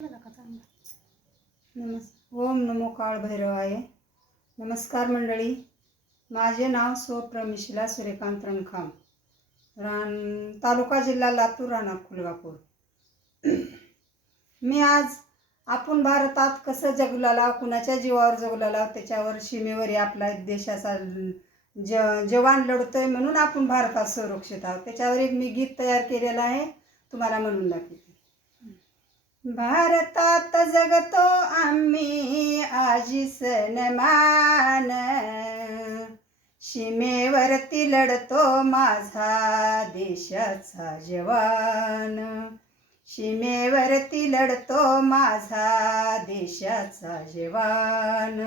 ओम नमो काळ भैरवाय. नमस्कार मंडळी, माझे नाव स्वप्रमिशिला सूर्यकांत रणखाम, तालुका जिल्हा लातूर, राहणार कुलगापूर. मी आज आपण भारतात कसं जगलाला, कुणाच्या जीवावर जगलाला, त्याच्यावर सीमेवर आपला देशाचा जवान लढतोय म्हणून आपण भारतात सुरक्षित आहोत, त्याच्यावर एक मी गीत तयार केलेलं आहे, तुम्हाला म्हणून दाखवते. भारतात जगतो आम्ही आजी सन्मान, सीमेवरती लढतो माझा देशाचा जवान, सीमेवरती लढतो माझा देशाचा जवान.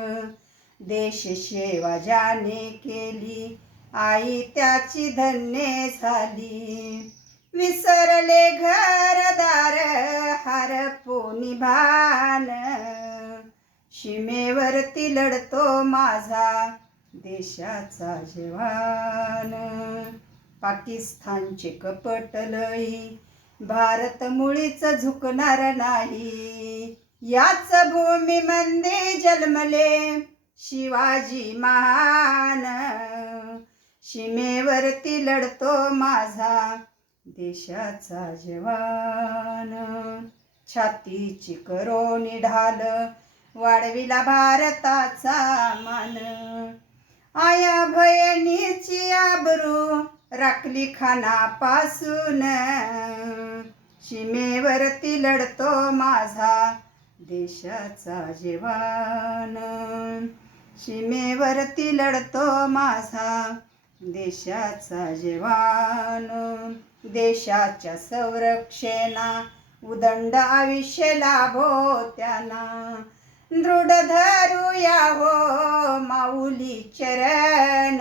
देश सेवा ज्याने केली आई त्याची धन्य झाली, विसरले घरदार हरपोनी भान, सीमेवरती लढतो माझा देशाचा जवान. पाकिस्तानचे कपट लई भारत मुळीच झुकणार नाही, याच भूमीमध्ये जन्मले शिवाजी महान, सीमेवरती लढतो माझा देशाचा जवान. छातीची करोनी ढाल वाढविला भारताचा मान, आया बहिणीची आबरू राखली खानापासून, सीमेवरती लढतो माझा देशाचा जवान, सीमेवरती लढतो माझा देशाचा जवान. देशाच्या संरक्षणा उदंड आयुष्य लाभो त्यांना, दृढ धरूया हो माऊली चरण,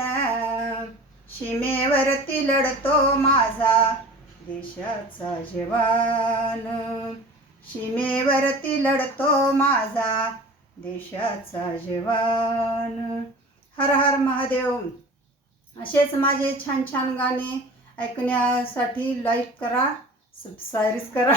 सीमेवरती लढतो माझा देशाचा जवान, सीमेवरती लढतो माझा देशाचा जवान. हर हर महादेव. असेच माझे छान छान गाणे ऐकण्यासाठी लाईक करा, सबस्क्राईब करा.